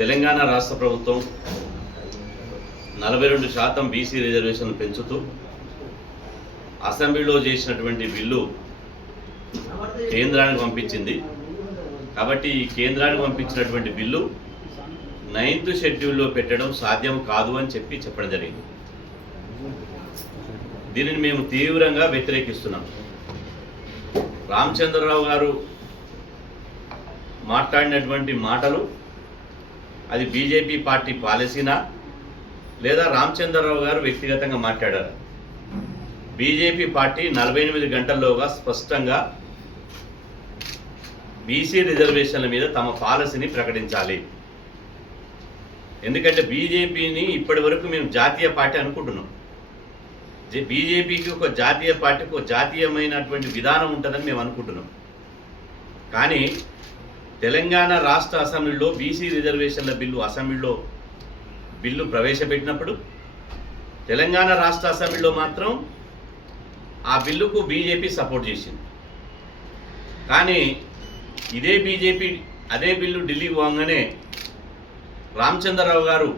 తెలంగాణ రాష్ట్ర ప్రభుత్వం 42% బీసీ రిజర్వేషన్లు పెంచుతూ అసెంబ్లీలో చేసినటువంటి బిల్లు కేంద్రానికి పంపించింది. కాబట్టి ఈ కేంద్రానికి పంపించినటువంటి బిల్లు 9th షెడ్యూల్లో పెట్టడం సాధ్యం కాదు అని చెప్పడం జరిగింది. దీనిని మేము తీవ్రంగా వ్యతిరేకిస్తున్నాం. రామచంద్రరావు గారు మాట్లాడినటువంటి మాటలు అది బీజేపీ పార్టీ పాలసీనా లేదా రామచంద్రరావు గారు వ్యక్తిగతంగా మాట్లాడారు? బీజేపీ పార్టీ 48 గంటల్లోగా స్పష్టంగా బీసీ రిజర్వేషన్ల మీద తమ పాలసీని ప్రకటించాలి. ఎందుకంటే బీజేపీని ఇప్పటి వరకు మేము జాతీయ పార్టీ అనుకుంటున్నాం. బీజేపీకి ఒక జాతీయ పార్టీకి ఒక జాతీయమైనటువంటి విధానం ఉంటుందని మేము అనుకుంటున్నాం. కానీ తెలంగాణ రాష్ట్ర అసెంబ్లీలో బీసీ రిజర్వేషన్ల అసెంబ్లీలో బిల్లు ప్రవేశపెట్టినప్పుడు తెలంగాణ రాష్ట్ర అసెంబ్లీలో మాత్రం ఆ బిల్లుకు బీజేపీ సపోర్ట్ చేసింది. కానీ ఇదే బీజేపీ అదే బిల్లు ఢిల్లీకి పోగానే రామచంద్రరావు గారు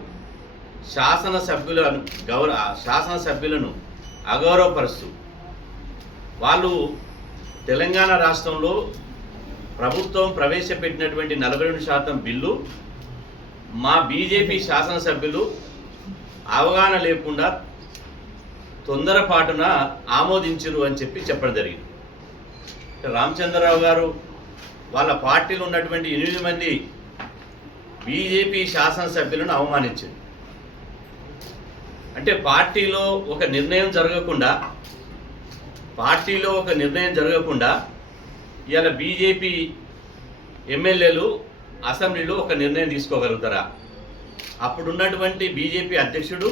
శాసనసభ్యులను అగౌరవపరుస్తూ వాళ్ళు తెలంగాణ రాష్ట్రంలో ప్రభుత్వం ప్రవేశపెట్టినటువంటి 42% బిల్లు మా బీజేపీ శాసనసభ్యులు అవగాహన లేకుండా తొందరపాటున ఆమోదించరు అని చెప్పడం జరిగింది. రామచంద్రరావు గారు వాళ్ళ పార్టీలో ఉన్నటువంటి 8 మంది బీజేపీ శాసనసభ్యులను అవమానించారు. అంటే పార్టీలో ఒక నిర్ణయం జరగకుండా ఇవాళ బీజేపీ ఎమ్మెల్యేలు అసెంబ్లీలో ఒక నిర్ణయం తీసుకోగలుగుతారా? అప్పుడున్నటువంటి బీజేపీ అధ్యక్షుడు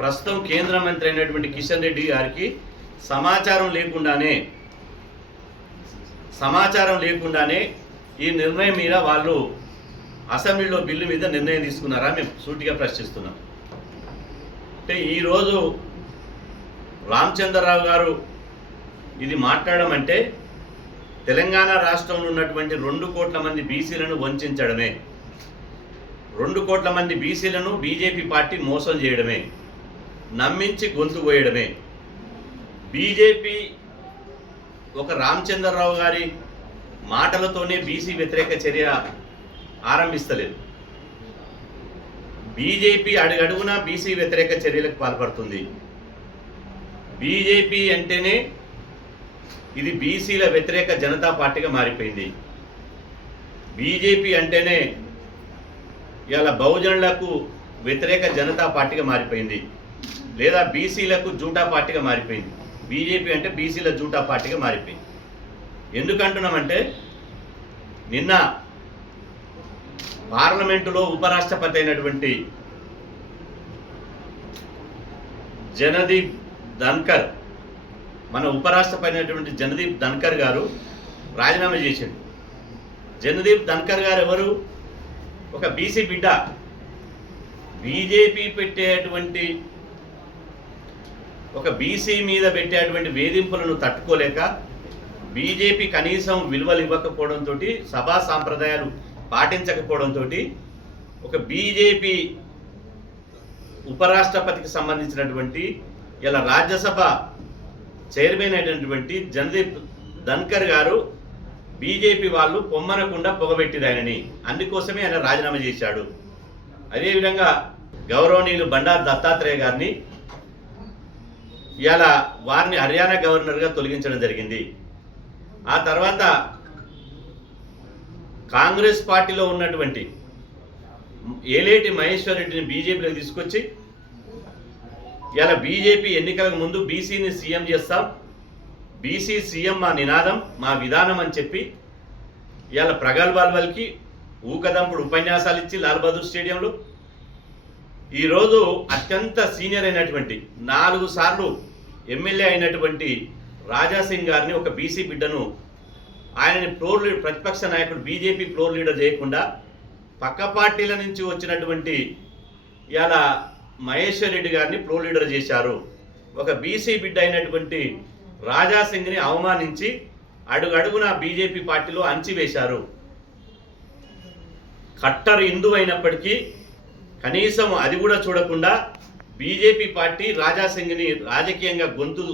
ప్రస్తుతం కేంద్ర మంత్రి అయినటువంటి కిషన్ రెడ్డి గారికి సమాచారం లేకుండానే ఈ నిర్ణయం మీద వాళ్ళు అసెంబ్లీలో బిల్లు మీద నిర్ణయం తీసుకున్నారా? మేము సూటిగా ప్రశ్నిస్తున్నాం. అంటే ఈరోజు రామచంద్రరావు గారు ఇది మాట్లాడడం అంటే తెలంగాణ రాష్ట్రంలో ఉన్నటువంటి 2 కోట్ల మంది బీసీలను వంచడమే, 2 కోట్ల మంది బీసీలను బీజేపీ పార్టీ మోసం చేయడమే, నమ్మించి గొంతు కోయడమే. బీజేపీ ఒక రామచంద్రరావు గారి మాటలతోనే బీసీ వ్యతిరేక చర్య ఆరంభిస్తలేదు. బీజేపీ అడుగడుగునా బీసీ వ్యతిరేక చర్యలకు పాల్పడుతుంది. బీజేపీ అంటేనే ఇది బీసీల వ్యతిరేక జనతా పార్టీగా మారిపోయింది. బీజేపీ అంటేనే ఇలా బహుజనులకు వ్యతిరేక జనతా పార్టీగా మారిపోయింది, లేదా బీసీలకు జూటా పార్టీగా మారిపోయింది. బీజేపీ అంటే బీసీల జూటా పార్టీగా మారిపోయింది. ఎందుకంటున్నామంటే నిన్న పార్లమెంటులో ఉపరాష్ట్రపతి అయినటువంటి జగదీప్ ధన్కర్, మన ఉపరాష్ట్రపతి అయినటువంటి జగదీప్ ధన్కర్ గారు రాజీనామా చేశాడు. జగదీప్ ధన్కర్ గారు ఎవరు? ఒక బీసీ బిడ్డ. బీజేపీ పెట్టేటువంటి ఒక బీసీ మీద పెట్టేటువంటి వేధింపులను తట్టుకోలేక బీజేపీ కనీసం విలువలు ఇవ్వకపోవడంతో, సభా సాంప్రదాయాలు పాటించకపోవడంతో ఒక బీజేపీ ఉపరాష్ట్రపతికి సంబంధించినటువంటి ఇలా రాజ్యసభ చైర్మన్ అయినటువంటి జగదీప్ ధన్కర్ గారు బీజేపీ వాళ్ళు పొమ్మనకుండా పొగబెట్టిరు ఆయనని. అందుకోసమే ఆయన రాజీనామా చేశాడు. అదేవిధంగా గౌరవనీయులు బండారు దత్తాత్రేయ గారిని ఇవాళ వారిని హర్యానా గవర్నర్గా తొలగించడం జరిగింది. ఆ తర్వాత కాంగ్రెస్ పార్టీలో ఉన్నటువంటి ఏలేటి మహేశ్వర్ రెడ్డిని బీజేపీలోకి తీసుకొచ్చి ఇలా బీజేపీ ఎన్నికలకు ముందు బీసీని సీఎం చేస్తాం, బీసీ సీఎం మా నినాదం, మా విధానం అని చెప్పి ఇలా ప్రగల్భాలు పలికి ఊకదంపుడు ఉపన్యాసాలు ఇచ్చి లాల్ బహదూర్ స్టేడియంలో ఈరోజు అత్యంత సీనియర్ అయినటువంటి 4 సార్లు ఎమ్మెల్యే అయినటువంటి రాజాసింగ్ గారిని, ఒక బీసీ బిడ్డను, ఆయనని ప్రతిపక్ష నాయకుడు బీజేపీ ఫ్లోర్ లీడర్ చేయకుండా పక్క పార్టీల నుంచి వచ్చినటువంటి ఇలా మహేశ్వర్ రెడ్డి గారిని ప్రో లీడర్ చేశారు. ఒక బీసీ బిడ్డ అయినటువంటి రాజాసింగ్ని అవమానించి అడుగడుగున బీజేపీ పార్టీలో అంచివేశారు. కట్టర్ హిందూ అయినప్పటికీ కనీసం అది కూడా చూడకుండా బీజేపీ పార్టీ రాజాసింగ్ని రాజకీయంగా గొంతు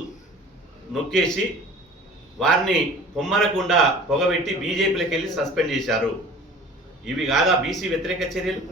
నొక్కేసి వారిని పొమ్మనకుండా పొగబెట్టి బీజేపీలోకి వెళ్ళి సస్పెండ్ చేశారు. ఇవి కాదా బీసీ వ్యతిరేక చర్యలు?